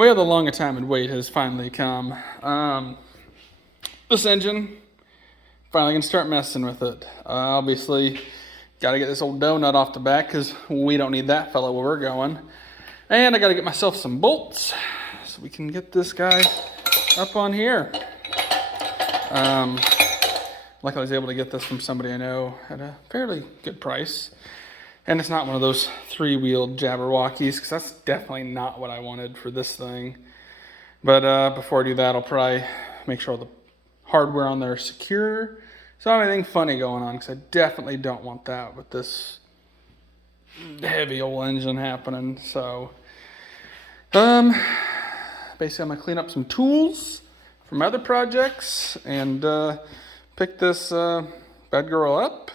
Well, the long time and wait has finally come. This engine, finally gonna start messing with it. Obviously, gotta get this old donut off the back because we don't need that fella where we're going. And I gotta get myself some bolts so we can get this guy up on here. Like I was able to get this from somebody I know at a fairly good price. And it's not one of those three-wheeled Jabberwockies, because that's definitely not what I wanted for this thing. But before I do that, I'll probably make sure all the hardware on there is secure. So I don't have anything funny going on, because I definitely don't want that with this heavy old engine happening. So, basically I'm going to clean up some tools from other projects and pick this bad girl up.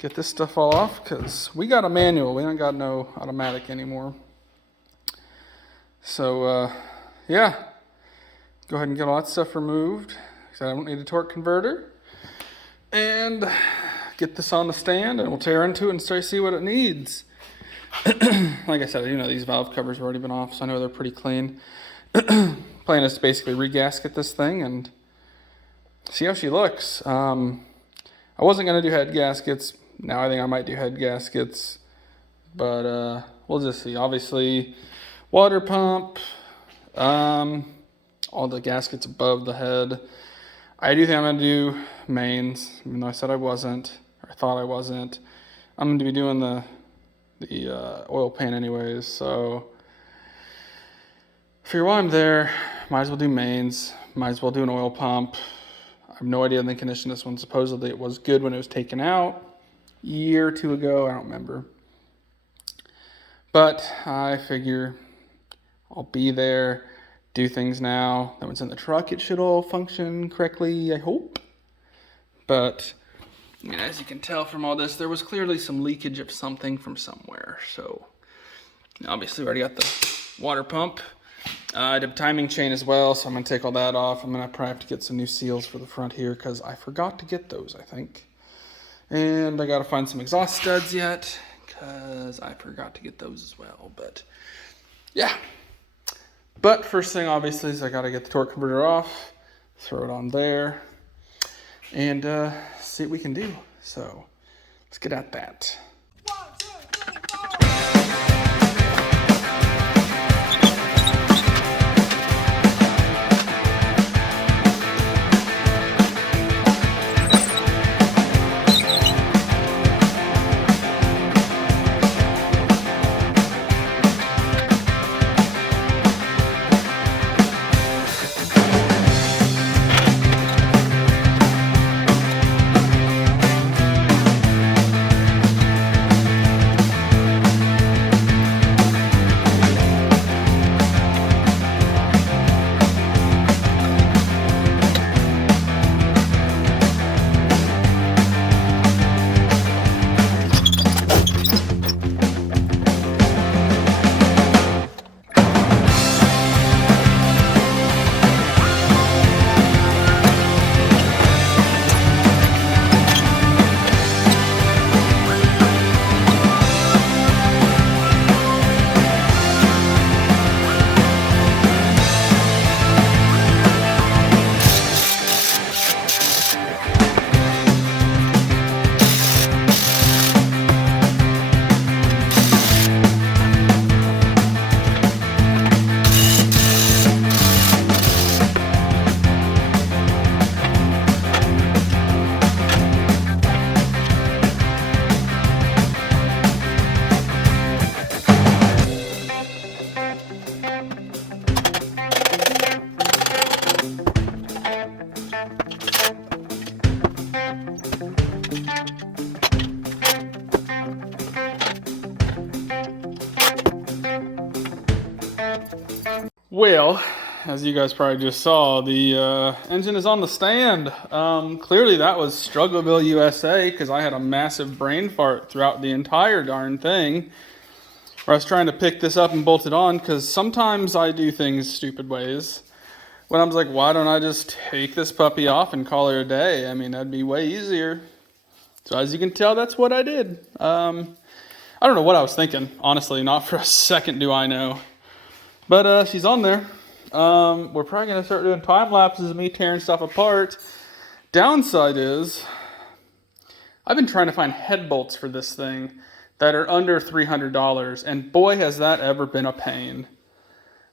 Get this stuff all off, because we got a manual. We don't got no automatic anymore. So, yeah. Go ahead and get all that stuff removed, because I don't need a torque converter. And get this on the stand, and we'll tear into it and start to see what it needs. Like I said, these valve covers have already been off, so I know they're pretty clean. Plan is to basically re-gasket this thing and see how she looks. I wasn't going to do head gaskets. Now I think I might do head gaskets, but we'll just see. Obviously, water pump, all the gaskets above the head. I do think I'm going to do mains, even though I said I wasn't, or I thought I wasn't. I'm going to be doing the oil pan anyways, so figure while I'm there, might as well do mains, might as well do an oil pump. I have no idea the condition of this one. Supposedly it was good when it was taken out. Year or two ago, I don't remember. But I figure I'll be there, do things now. Then when it's in the truck, it should all function correctly, I hope. But, as you can tell from all this, there was clearly some leakage of something from somewhere. So, obviously we already got the water pump. I did a timing chain as well, so I'm going to take all that off. I'm going to probably have to get some new seals for the front here, because I forgot to get those, I think. And I got to find some exhaust studs yet, because I forgot to get those as well. But, yeah. But first thing, obviously, is I got to get the torque converter off, throw it on there, and see what we can do. So, let's get at that. Well, as you guys probably just saw, the engine is on the stand. Clearly that was Struggleville, USA, because I had a massive brain fart throughout the entire darn thing, where I was trying to pick this up and bolt it on, because sometimes I do things stupid ways. When I was like, why don't I just take this puppy off and call it a day? That'd be way easier. So as you can tell, that's what I did. I don't know what I was thinking, honestly. Not for a second do I know. But she's on there. We're probably going to start doing time lapses of me tearing stuff apart. Downside is, I've been trying to find head bolts for this thing that are under $300, and boy, has that ever been a pain.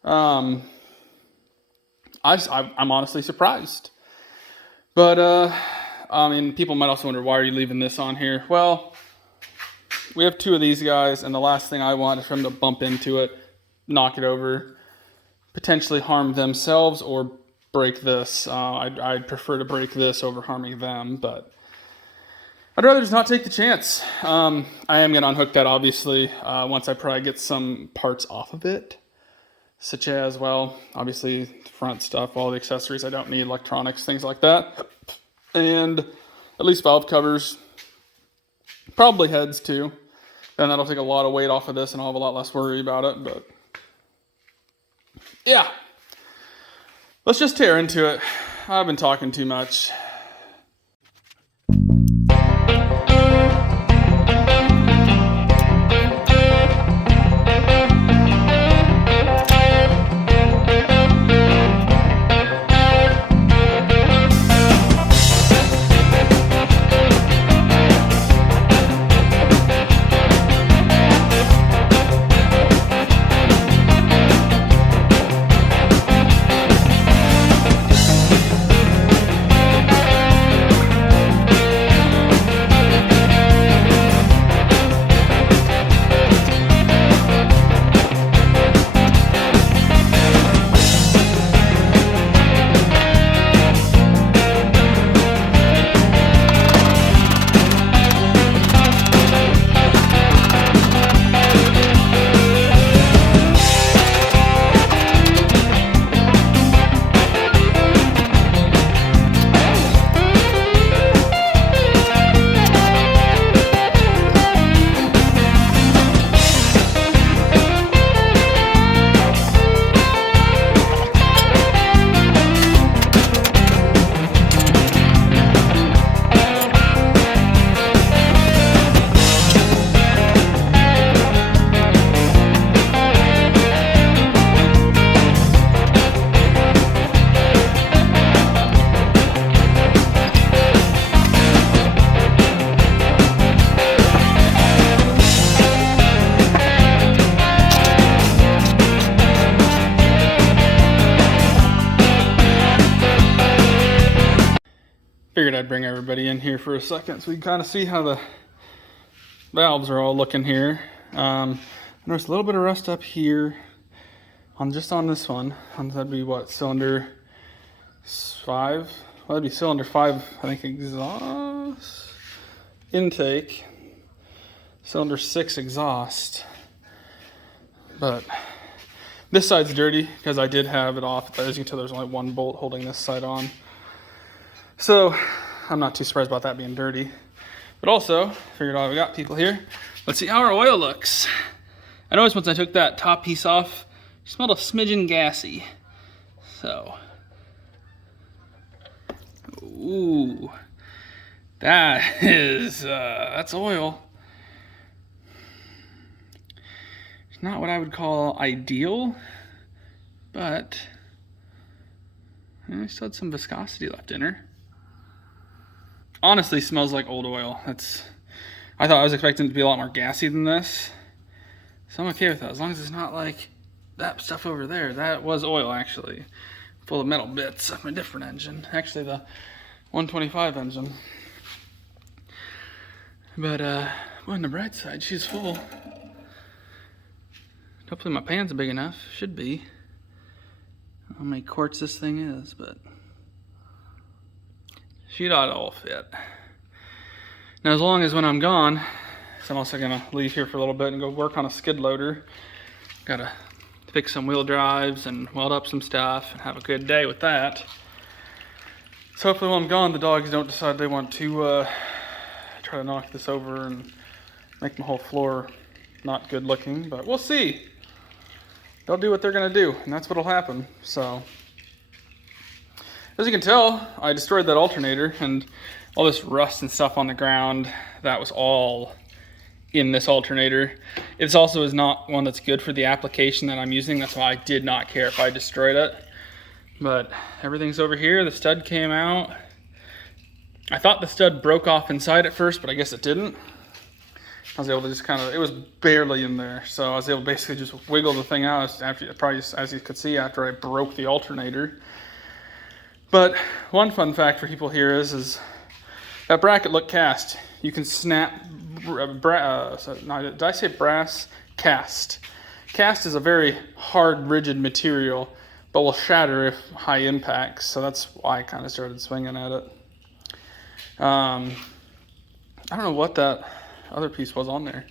I'm honestly surprised. But, I mean, people might also wonder, why are you leaving this on here? Well, we have two of these guys, and the last thing I want is for them to bump into it, knock it over, potentially harm themselves or break this. I'd prefer to break this over harming them, but I'd rather just not take the chance. I am going to unhook that, obviously, once I probably get some parts off of it, such as, well, obviously, front stuff, all the accessories I don't need, electronics, things like that, and at least valve covers, probably heads too. Then that'll take a lot of weight off of this, and I'll have a lot less worry about it, but yeah. Let's just tear into it. I've been talking too much. Figured I'd bring everybody in here for a second so we can kind of see how the valves are all looking here. I noticed a little bit of rust up here on just on this one. That'd be what, cylinder 5? Well, that'd be cylinder 5, I think, exhaust intake. Cylinder 6 exhaust. But this side's dirty because I did have it off. As you can tell, there's only one bolt holding this side on. So I'm not too surprised about that being dirty. But also, figured out we got people here. Let's see how our oil looks. I noticed once I took that top piece off, it smelled a smidgen gassy. So, ooh, that's oil. It's not what I would call ideal, but I still had some viscosity left in her. Honestly, smells like old oil. I thought I was expecting it to be a lot more gassy than this. So I'm okay with that, as long as it's not like that stuff over there. That was oil, actually. Full of metal bits of a different engine. Actually, the 125 engine. But, on the bright side, she's full. Hopefully my pan's big enough. Should be. I don't know how many quarts this thing is, but she'd ought to all fit. Now, as long as when I'm gone, so I'm also gonna leave here for a little bit and go work on a skid loader. Gotta fix some wheel drives and weld up some stuff and have a good day with that. So hopefully while I'm gone, the dogs don't decide they want to try to knock this over and make my whole floor not good looking, but we'll see. They'll do what they're gonna do, and that's what'll happen. So, as you can tell, I destroyed that alternator, and all this rust and stuff on the ground, that was all in this alternator. It also is not one that's good for the application that I'm using. That's why I did not care if I destroyed it. But everything's over here. The stud came out. I thought the stud broke off inside at first, but I guess it didn't. I was able to just kind of, it was barely in there. So I was able to basically just wiggle the thing out after, probably as you could see, after I broke the alternator. But one fun fact for people here is that bracket looked cast. You can snap, did I say brass? Cast. Cast is a very hard, rigid material, but will shatter if high impacts. So that's why I kind of started swinging at it. I don't know what that other piece was on there.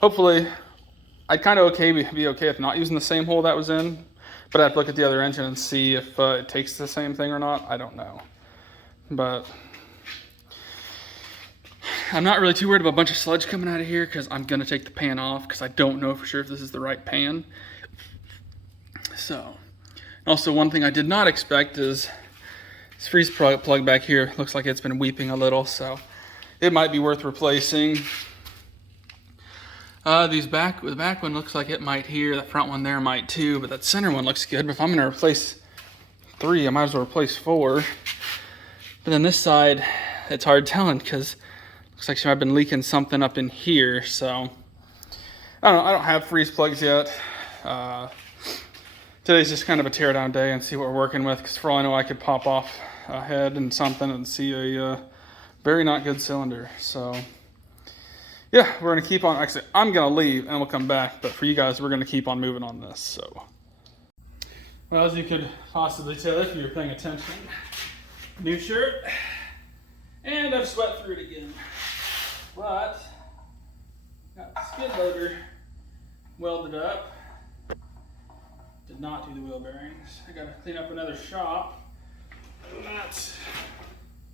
Hopefully, I'd kind of be okay with not using the same hole that was in, but I'd look at the other engine and see if it takes the same thing or not. I don't know. But I'm not really too worried about a bunch of sludge coming out of here because I'm going to take the pan off because I don't know for sure if this is the right pan. So, also one thing I did not expect is this freeze plug back here. Looks like it's been weeping a little, so it might be worth replacing. The back one looks like it might here. The front one there might too, but that center one looks good. But if I'm gonna replace 3, I might as well replace 4. But then this side, it's hard telling because looks like she might have been leaking something up in here. So I don't know. I don't have freeze plugs yet. Today's just kind of a tear down day and see what we're working with. Because for all I know, I could pop off a head and something and see a very not good cylinder. So yeah, we're gonna keep on. Actually, I'm gonna leave and we'll come back. But for you guys, we're gonna keep on moving on this. So, well, as you could possibly tell if you're paying attention, new shirt, and I've sweat through it again. But got the skid loader welded up. Did not do the wheel bearings. I gotta clean up another shop. That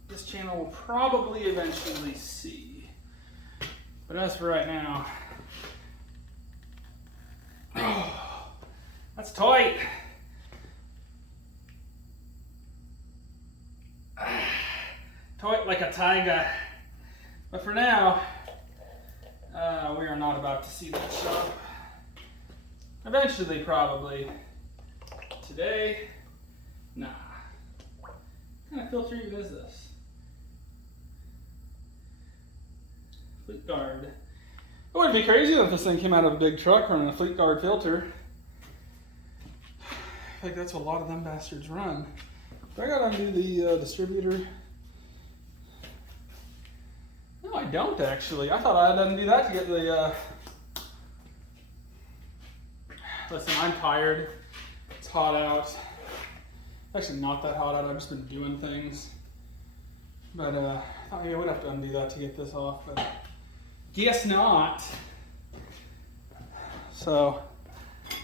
this channel will probably eventually see. But as for right now, oh, that's tight. Tight like a tiger. But for now, we are not about to see that shop. Eventually, probably. Today, nah. What kind of filter even is this? Fleet Guard. It wouldn't be crazy if this thing came out of a big truck running a Fleet Guard filter. I think that's what a lot of them bastards run. Do I gotta undo the distributor? No, I don't actually. I thought I had to undo that to get the... Listen, I'm tired. It's hot out. Actually not that hot out, I've just been doing things. But I thought maybe I would have to undo that to get this off, but guess not. So,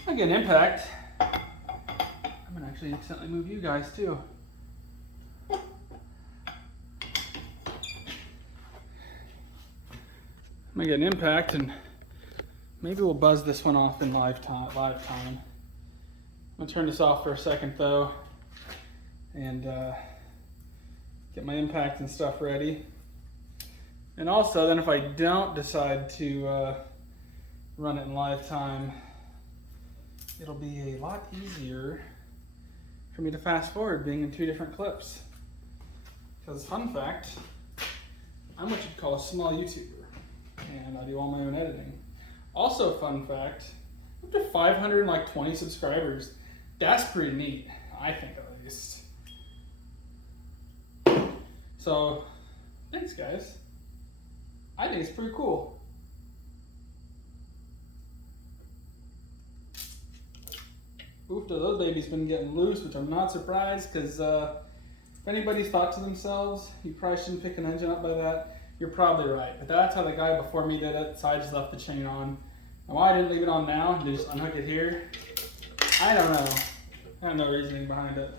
I get an impact. I'm gonna actually accidentally move you guys too. I'm gonna get an impact and maybe we'll buzz this one off in live time. I'm gonna turn this off for a second though and get my impact and stuff ready. And also then if I don't decide to run it in live time, it'll be a lot easier for me to fast forward being in 2 different clips. Because fun fact, I'm what you'd call a small YouTuber and I do all my own editing. Also fun fact, up to 520 subscribers. That's pretty neat, I think at least. So, thanks guys. I think it's pretty cool. Oof, those babies been getting loose, which I'm not surprised because if anybody's thought to themselves, you probably shouldn't pick an engine up by that, you're probably right. But that's how the guy before me did it, so I just left the chain on. And why I didn't leave it on now, and just unhook it here, I don't know. I have no reasoning behind it.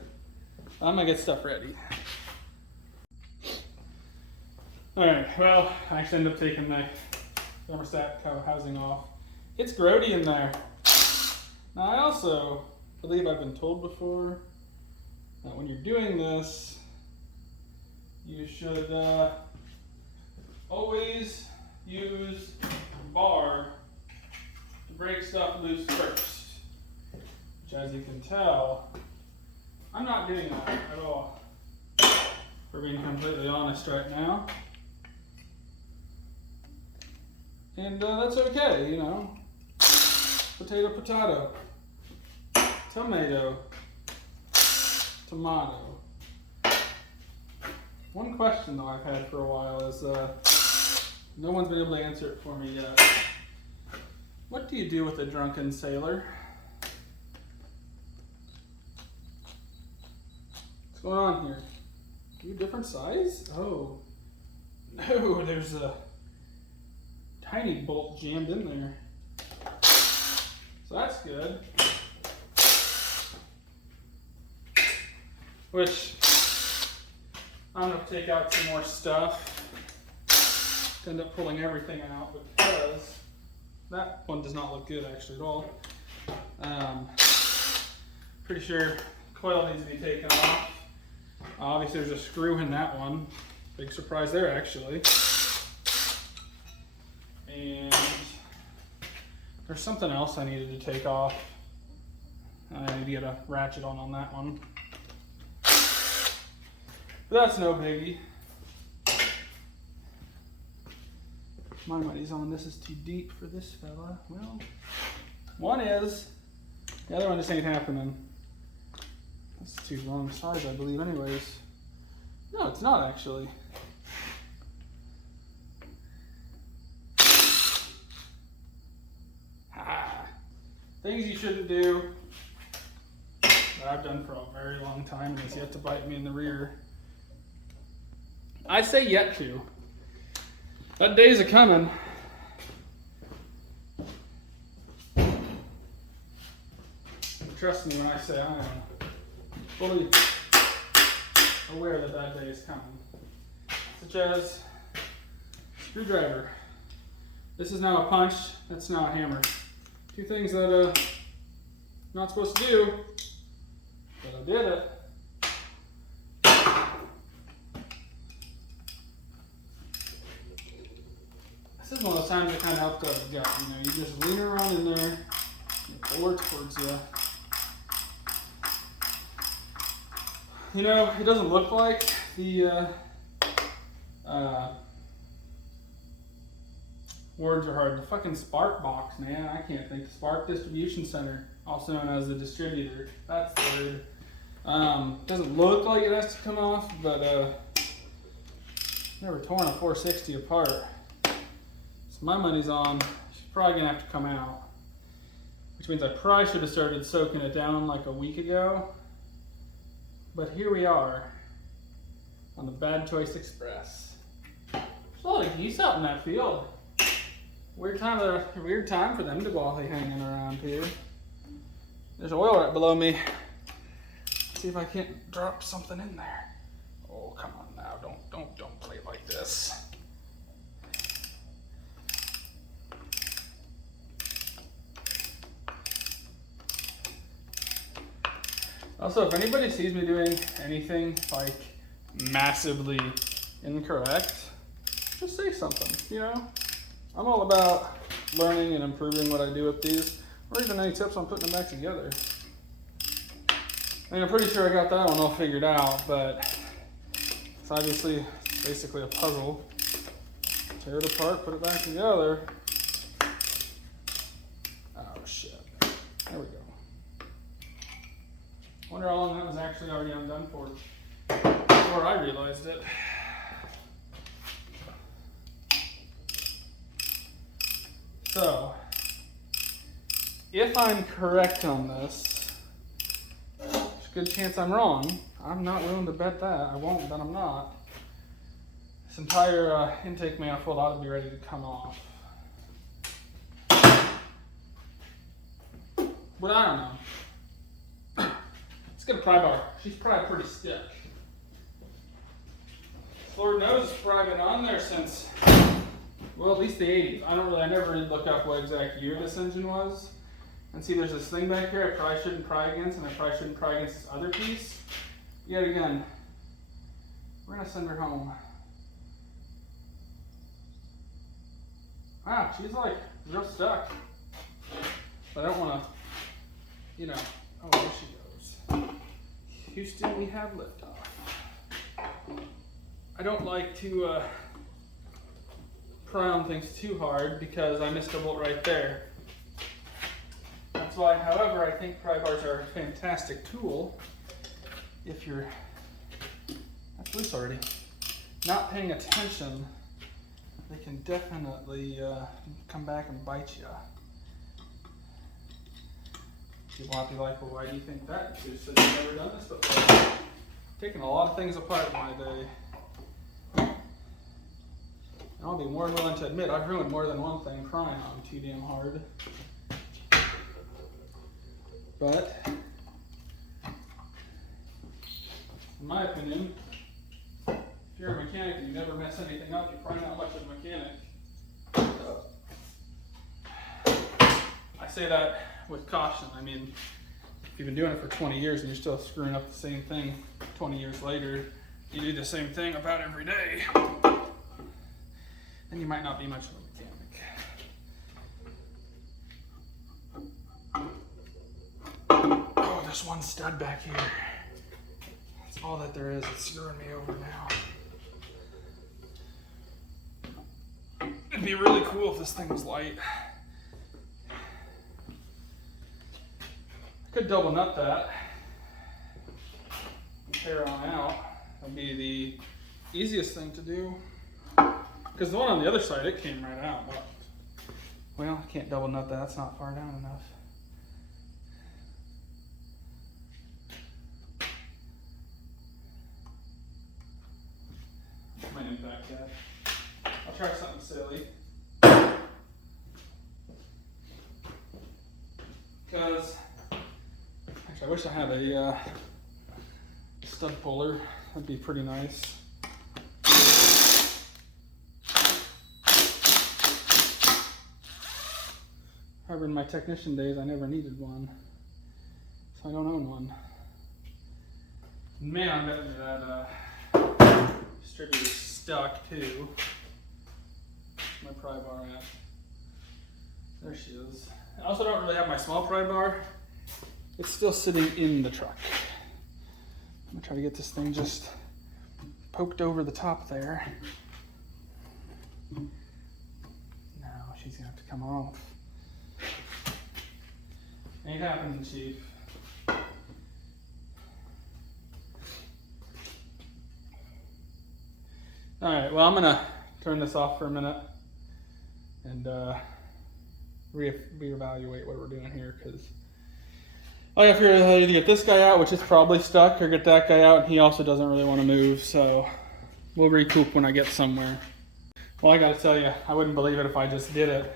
I'm gonna get stuff ready. Alright, well, I actually ended up taking my thermostat housing off. It's grody in there. Now I also believe I've been told before that when you're doing this, you should always use bar to break stuff loose first. Which, as you can tell, I'm not doing that at all. For being completely honest right now. And that's okay, you know. Potato, potato. Tomato. Tomato. One question though I've had for a while is no one's been able to answer it for me yet. What do you do with a drunken sailor? What's going on here? Are you a different size? Oh. No, there's a tiny bolt jammed in there. So that's good. Which, I'm going to take out some more stuff. End up pulling everything out because that one does not look good actually at all. Pretty sure coil needs to be taken off. Obviously there's a screw in that one. Big surprise there actually. And there's something else I needed to take off. I need to get a ratchet on that one. But that's no biggie. My money's on this is too deep for this fella. Well, one is. The other one just ain't happening. That's too wrong size, I believe, anyways. No, it's not actually. Things you shouldn't do that I've done for a very long time and has yet to bite me in the rear. I say yet to. That day's a-coming. Trust me when I say I am fully aware that that day is coming. Such as screwdriver. This is now a punch, that's now a hammer. Two things that I'm not supposed to do, but I did it. This is one of those times that kind of helps out the gut. You know, you just lean around in there and pull her towards you. You know, it doesn't look like the words are hard. The fucking Spark box, man. I can't think. Spark Distribution Center, also known as the distributor. That's the word. Doesn't look like it has to come off, but never torn a 460 apart. So my money's on, she's probably gonna have to come out. Which means I probably should have started soaking it down like a week ago. But here we are on the Bad Choice Express. There's a lot of geese out in that field. Weird time for them to be hanging around here. There's oil right below me. Let's see if I can't drop something in there. Oh, come on now, don't play like this. Also, if anybody sees me doing anything like massively incorrect, just say something, you know? I'm all about learning and improving what I do with these, or even any tips on putting them back together. I mean, I'm pretty sure I got that one all figured out, but it's obviously basically a puzzle. Tear it apart, put it back together. Oh shit. There we go. Wonder how long that was actually already undone for before I realized it. So, if I'm correct on this, there's a good chance I'm wrong. I'm not willing to bet that. I won't, but I'm not. This entire intake manifold ought to be ready to come off. But I don't know. Let's get a pry bar. She's probably pretty stiff. Lord knows it's probably been on there since, well, at least the 80s. I never really looked up what exact year this engine was. And see, there's this thing back here I probably shouldn't pry against, and I probably shouldn't pry against this other piece. Yet again, we're gonna send her home. Wow, she's like real stuck. But I don't want to, you know, oh, there she goes. Houston, we have liftoff. I don't like to pry on things too hard because I missed a bolt right there. That's why, however, I think pry bars are a fantastic tool if you're, that's loose already, not paying attention. They can definitely come back and bite you. People might be like, well, why do you think that? You said you've never done this before. Taking a lot of things apart in my day. And I'll be more than willing to admit I've ruined more than one thing prying on too damn hard. But, in my opinion, if you're a mechanic and you never mess anything up, you're probably not much of a mechanic. I say that with caution. I mean, if you've been doing it for 20 years and you're still screwing up the same thing 20 years later, you do the same thing about every day, then you might not be much of a mechanic. Oh, there's one stud back here. That's all that there is. It's screwing me over now. It'd be really cool if this thing was light. I could double nut that. Tear on out. That'd be the easiest thing to do. Because the one on the other side, it came right out. But, well, I can't double nut that. That's not far down enough. My impact cap. I'll try something silly. Because, actually, I wish I had a stud puller. That'd be pretty nice. However, in my technician days, I never needed one, so I don't own one. Man, I bet that distributor's stuck too. My pry bar at. There she is. I also don't really have my small pry bar. It's still sitting in the truck. I'm gonna try to get this thing just poked over the top there. No, she's gonna have to come off. Ain't happening, Chief. Alright, well, I'm gonna turn this off for a minute and reevaluate what we're doing here, because I have to figure out how to get this guy out, which is probably stuck, or get that guy out, and he also doesn't really want to move, so we'll recoup when I get somewhere. Well, I gotta tell you, I wouldn't believe it if I just did it,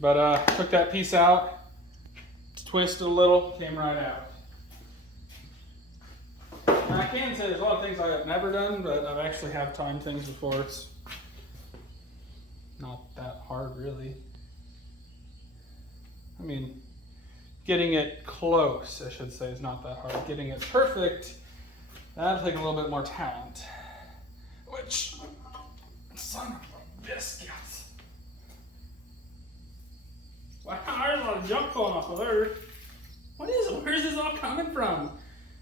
but took that piece out, twisted a little, came right out. And I can say there's a lot of things I have never done, but I've actually have timed things before. It's not that hard, really. I mean, getting it close, I should say, is not that hard. Getting it perfect, that'll take a little bit more talent. Which, son of a biscuit. Wow, there's a lot of junk falling off of there. What is it? Where's this all coming from?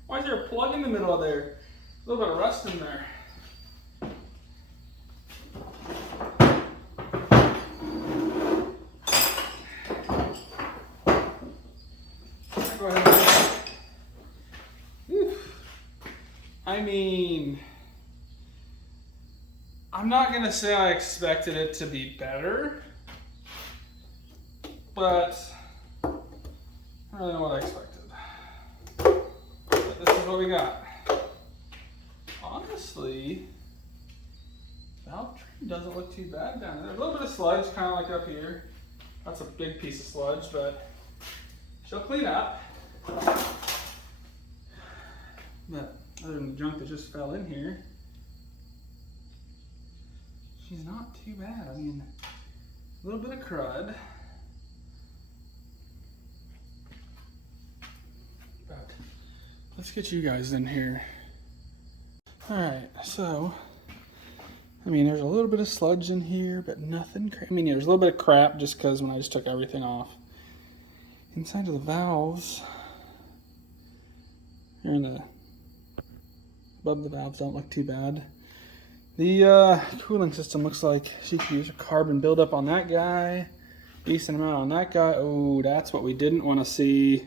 Why is there a plug in the middle of there? A little bit of rust in there. Go ahead. I mean, I'm not gonna say I expected it to be better, but I don't really know what I expected. But this is what we got. Honestly, valve trim doesn't look too bad down there. A little bit of sludge, kind of like up here. That's a big piece of sludge, but she'll clean up. But other than the junk that just fell in here, she's not too bad. I mean, a little bit of crud. But let's get you guys in here. Alright, so I mean, there's a little bit of sludge in here, but nothing. I mean, there's a little bit of crap just because when I just took everything off. Inside of the valves, here in the above the valves don't look too bad. The cooling system looks like she could use a carbon buildup on that guy, decent amount on that guy. Oh, that's what we didn't want to see.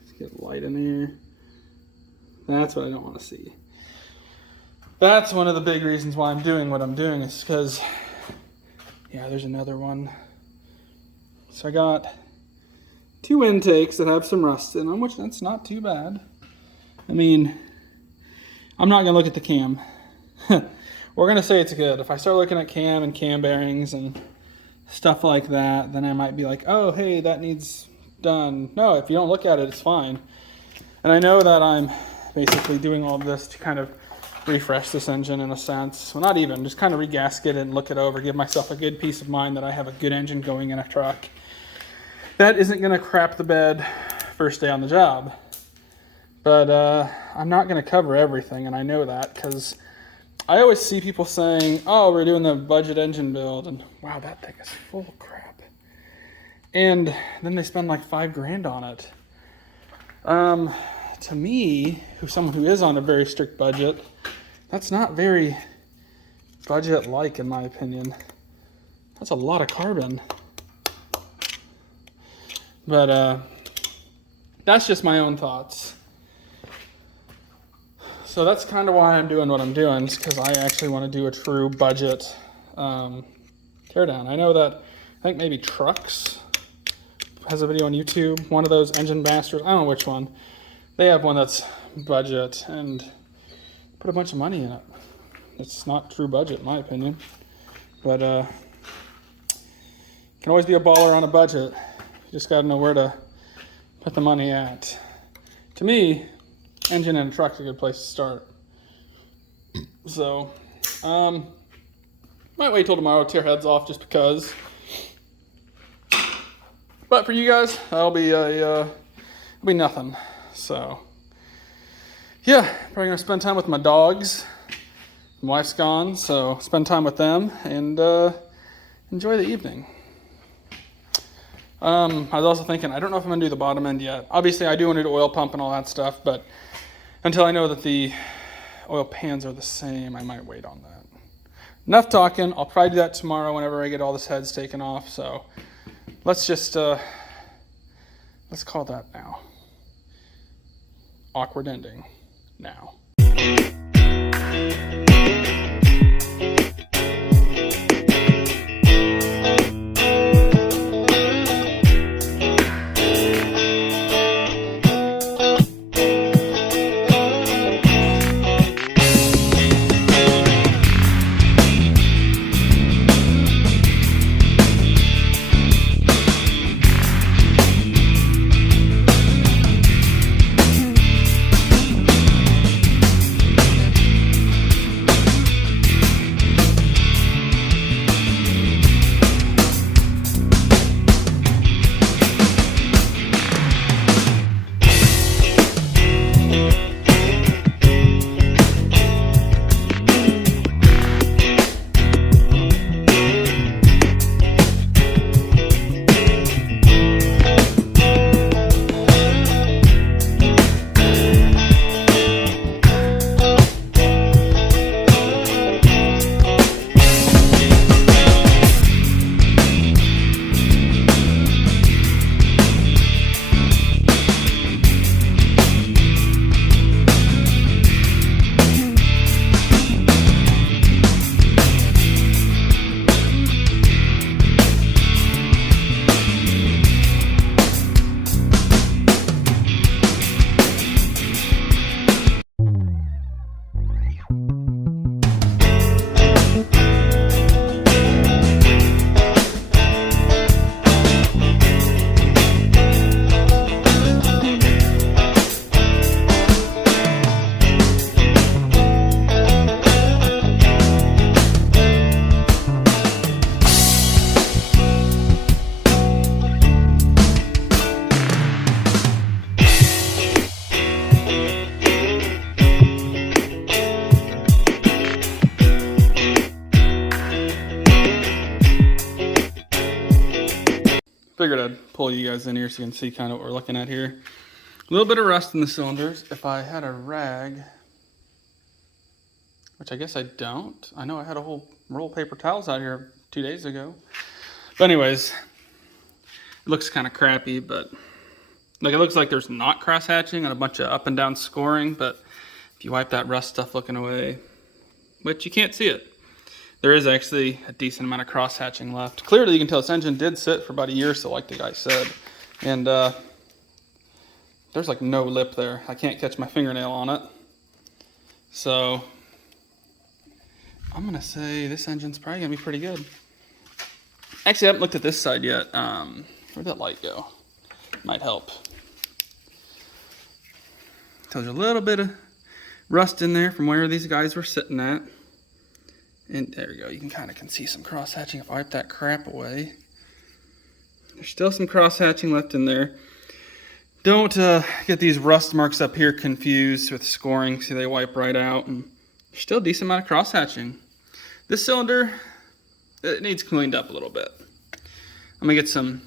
Let's get light in here. That's what I don't want to see. That's one of the big reasons why I'm doing what I'm doing, is because, yeah, there's another one. So I got 2 intakes that have some rust in them, which that's not too bad. I mean, I'm not going to look at the cam. We're going to say it's good. If I start looking at cam and cam bearings and stuff like that, then I might be like, oh, hey, that needs done. No, if you don't look at it, it's fine. And I know that I'm basically doing all this to kind of refresh this engine in a sense. Well, not even, just kind of regasket it and look it over, give myself a good peace of mind that I have a good engine going in a truck that isn't going to crap the bed first day on the job. But I'm not going to cover everything, and I know that because I always see people saying, oh, we're doing the budget engine build, and wow, that thing is full of crap. And then they spend like $5 grand on it. To me, who's someone who is on a very strict budget, that's not very budget-like in my opinion. That's a lot of carbon. But that's just my own thoughts. So that's kind of why I'm doing what I'm doing, is because I actually want to do a true budget teardown. I know that, I think maybe Trucks has a video on YouTube, one of those engine masters, I don't know which one. They have one that's budget and put a bunch of money in it. It's not true budget in my opinion. But can always be a baller on a budget. You just got to know where to put the money at. To me, engine and truck's a good place to start. So, might wait till tomorrow to tear heads off just because. But for you guys, that'll be nothing. So, yeah, probably gonna spend time with my dogs. My wife's gone, so spend time with them and enjoy the evening. I was also thinking, I don't know if I'm gonna do the bottom end yet. Obviously, I do want to do oil pump and all that stuff, but until I know that the oil pans are the same, I might wait on that. Enough talking. I'll probably do that tomorrow whenever I get all this heads taken off. So let's just let's call that now. Awkward ending now. figured I'd pull you guys in here so you can see kind of what we're looking at here. A little bit of rust in the cylinders. If I had a rag, which I guess I don't. I know I had a whole roll of paper towels out here 2 days ago. But anyways, it looks kind of crappy, but like it looks like there's not cross hatching and a bunch of up and down scoring, but if you wipe that rust stuff looking away, which you can't see it, there is actually a decent amount of cross hatching left. Clearly you can tell this engine did sit for about a year or so, like the guy said. And there's like no lip there. I can't catch my fingernail on it. So I'm gonna say this engine's probably gonna be pretty good. Actually, I haven't looked at this side yet. Where'd that light go? Might help. So there's a little bit of rust in there from where these guys were sitting at. And there we go. You can see some cross hatching if I wipe that crap away. There's still some cross hatching left in there. Don't get these rust marks up here confused with scoring. See, they wipe right out. And there's still a decent amount of cross hatching. This cylinder, it needs cleaned up a little bit. I'm gonna get some,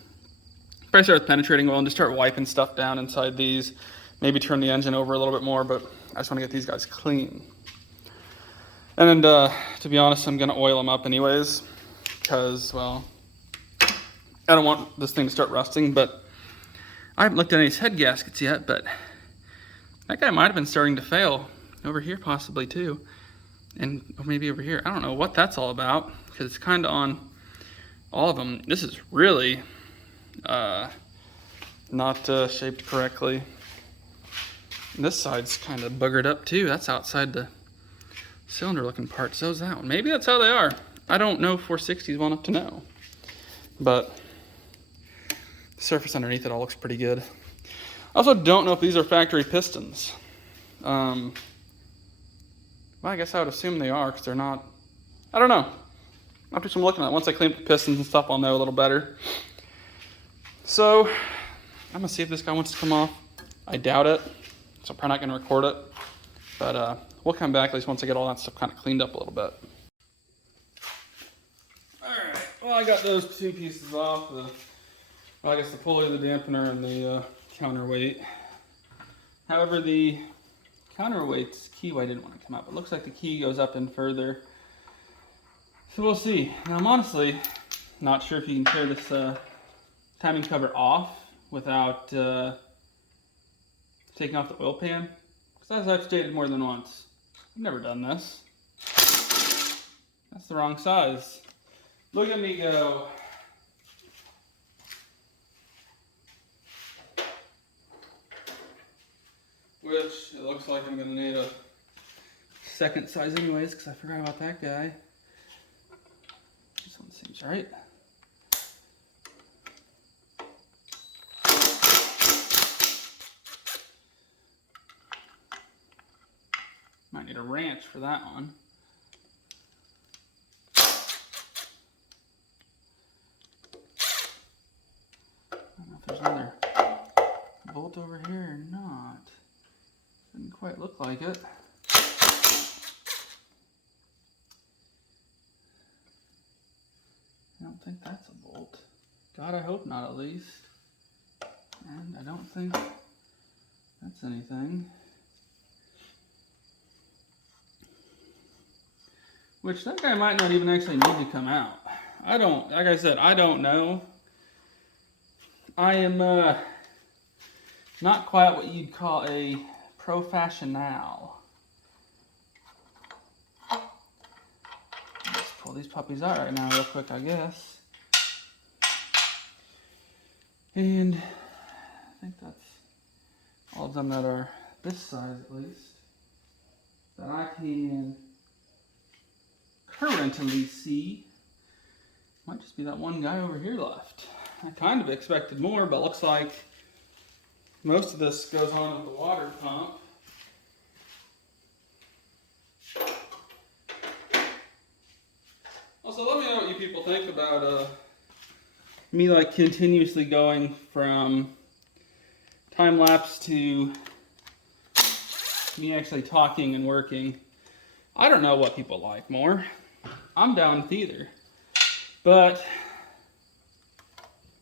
probably start with penetrating oil and just start wiping stuff down inside these. Maybe turn the engine over a little bit more, but I just want to get these guys clean. And then, to be honest, I'm gonna oil them up anyways, because, well, I don't want this thing to start rusting. But I haven't looked at any of these head gaskets yet, but that guy might have been starting to fail over here, possibly too. And maybe over here. I don't know what that's all about, because it's kind of on all of them. This is really not shaped correctly. And this side's kind of buggered up too. That's outside the cylinder looking part. So is that one. Maybe that's how they are. I don't know 460s well enough to know. But the surface underneath it all looks pretty good. I also don't know if these are factory pistons. Well, I guess I would assume they are, because they're not. I don't know. After some looking at it, once I clean up the pistons and stuff, I'll know a little better. So I'm gonna see if this guy wants to come off. I doubt it, so I'm probably not gonna record it. But we'll come back at least once I get all that stuff kind of cleaned up a little bit. All right. Well, I got those two pieces off. I guess the pulley, the dampener, and the counterweight. However, the counterweight's keyway didn't want to come up. It looks like the key goes up in further. So we'll see. Now I'm honestly not sure if you can tear this timing cover off without taking off the oil pan. Because as I've stated more than once, I've never done this. That's the wrong size. Look at me go. Which it looks like I'm going to need a second size anyways, because I forgot about that guy. This one seems right. Might need a wrench for that one. I don't know if there's another bolt over here or not. Didn't quite look like it. I don't think that's a bolt. God, I hope not, at least. And I don't think that's anything. Which that guy might not even actually need to come out. Like I said, I don't know. I am not quite what you'd call a professional. Let's pull these puppies out right now real quick, I guess. And I think that's all of them that are this size at least, that I can currently see. Might just be that one guy over here left. I kind of expected more, but looks like most of this goes on with the water pump. Also, let me know what you people think about me like continuously going from time lapse to me actually talking and working. I don't know what people like more. I'm down with either. But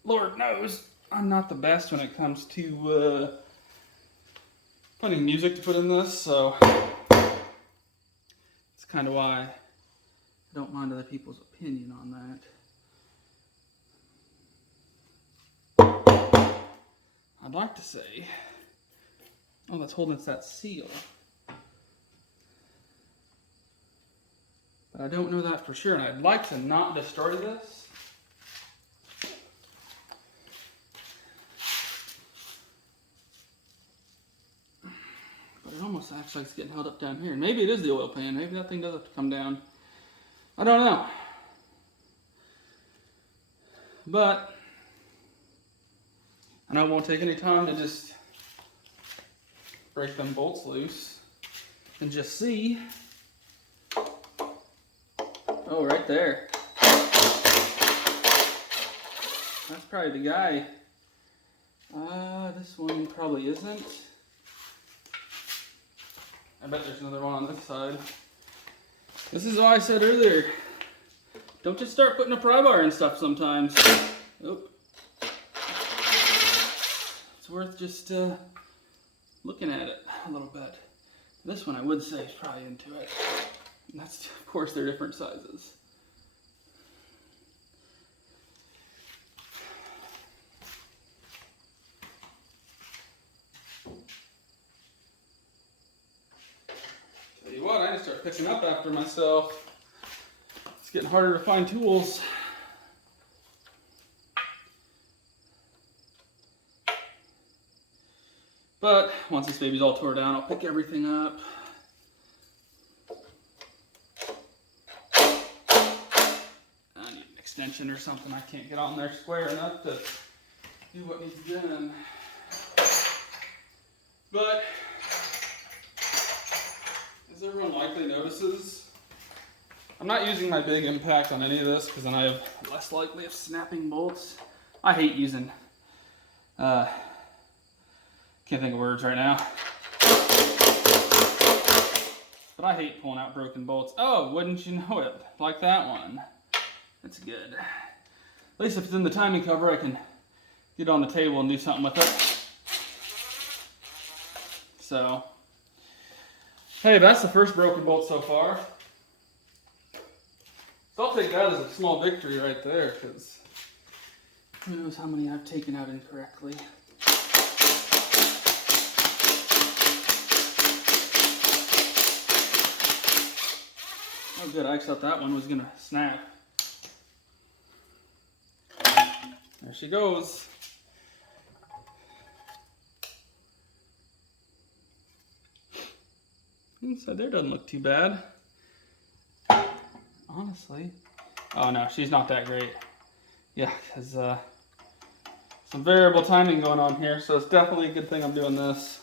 Lord knows I'm not the best when it comes to finding music to put in this, so it's kind of why I don't mind other people's opinion on that. I'd like to say, oh, that's holding that seal. But I don't know that for sure, and I'd like to not destroy this. But it almost acts like it's getting held up down here. And maybe it is the oil pan. Maybe that thing does have to come down. I don't know. But I know it won't take any time to just break them bolts loose and just see. Oh, right there. That's probably the guy. This one probably isn't. I bet there's another one on this side. This is why I said earlier, don't just start putting a pry bar and stuff sometimes. Oop. It's worth just looking at it a little bit. This one I would say is probably into it. And that's, of course, they're different sizes. Tell you what, I need to start picking up after myself. It's getting harder to find tools. But once this baby's all tore down, I'll pick everything up. I need an extension or something. I can't get on there square enough to do what needs to be done. But as everyone likely notices, I'm not using my big impact on any of this because then I have less likely of snapping bolts. I hate using, can't think of words right now. But I hate pulling out broken bolts. Oh, wouldn't you know it? Like that one. That's good. At least if it's in the timing cover, I can get on the table and do something with it. So, hey, that's the first broken bolt so far. So I'll take that as a small victory right there, because who knows how many I've taken out incorrectly. Oh good, I actually thought that one was going to snap. There she goes. Inside there doesn't look too bad. Honestly. Oh no, she's not that great. Yeah, because some variable timing going on here, so it's definitely a good thing I'm doing this.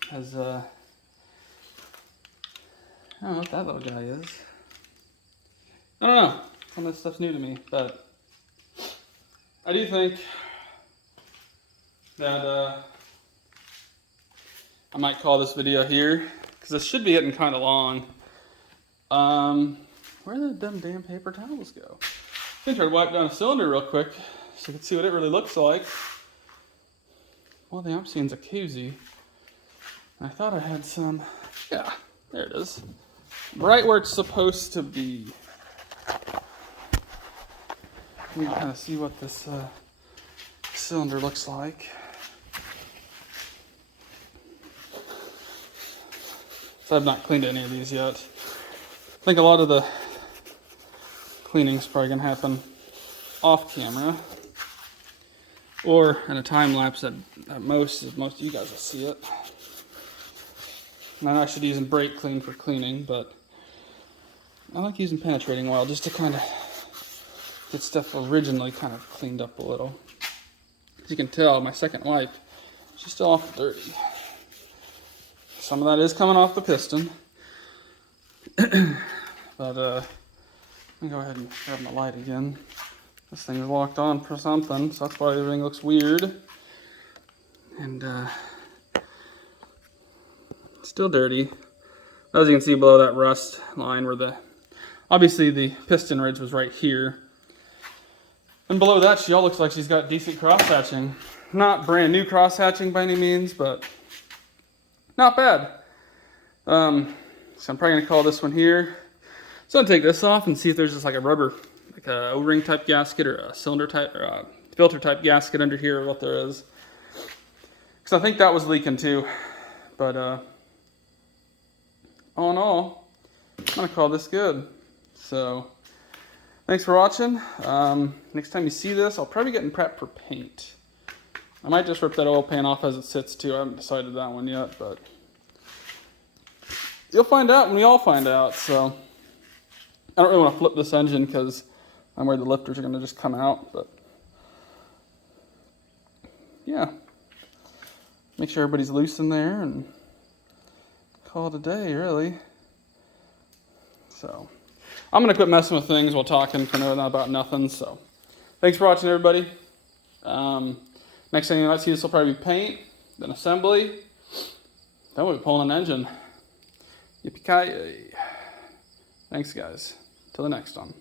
Because, I don't know what that little guy is. I don't know. Some of this stuff's new to me, but I do think that I might call this video here, because this should be getting kind of long. Where did them damn paper towels go? I think I'd wipe down a cylinder real quick so you can see what it really looks like. Well, the Ampsian's a koozie. I thought I had some. Yeah, there it is. Right where it's supposed to be. You can kind of see what this cylinder looks like. So I've not cleaned any of these yet. I think a lot of the cleaning's probably gonna happen off camera or in a time lapse at most of you guys will see it. And I'm actually using brake clean for cleaning, but I like using penetrating oil just to kind of get stuff originally kind of cleaned up a little. As you can tell, my second wipe, she's still awful dirty. Some of that is coming off the piston. But let me go ahead and grab my light again. This thing is locked on for something, so that's why everything looks weird. And still dirty. As you can see below that rust line where obviously the piston ridge was right here. And below that, she all looks like she's got decent cross-hatching. Not brand new cross-hatching by any means, but not bad. So I'm probably gonna call this one here. So I'm gonna take this off and see if there's just like a rubber, like a O-ring type gasket or a cylinder type or a filter type gasket under here, or what there is. Because I think that was leaking too. But all in all, I'm gonna call this good. So thanks for watching. Next time you see this, I'll probably get in prep for paint. I might just rip that oil pan off as it sits too. I haven't decided that one yet, but you'll find out when we all find out. So I don't really want to flip this engine because I'm worried the lifters are going to just come out. But yeah, make sure everybody's loose in there and call it a day, really. So I'm going to quit messing with things while talking for now about nothing. So thanks for watching, everybody. Next thing you might see, this will probably be paint, then assembly, then we'll be pulling an engine. Yippee-ki-yay. Thanks, guys. Till the next one.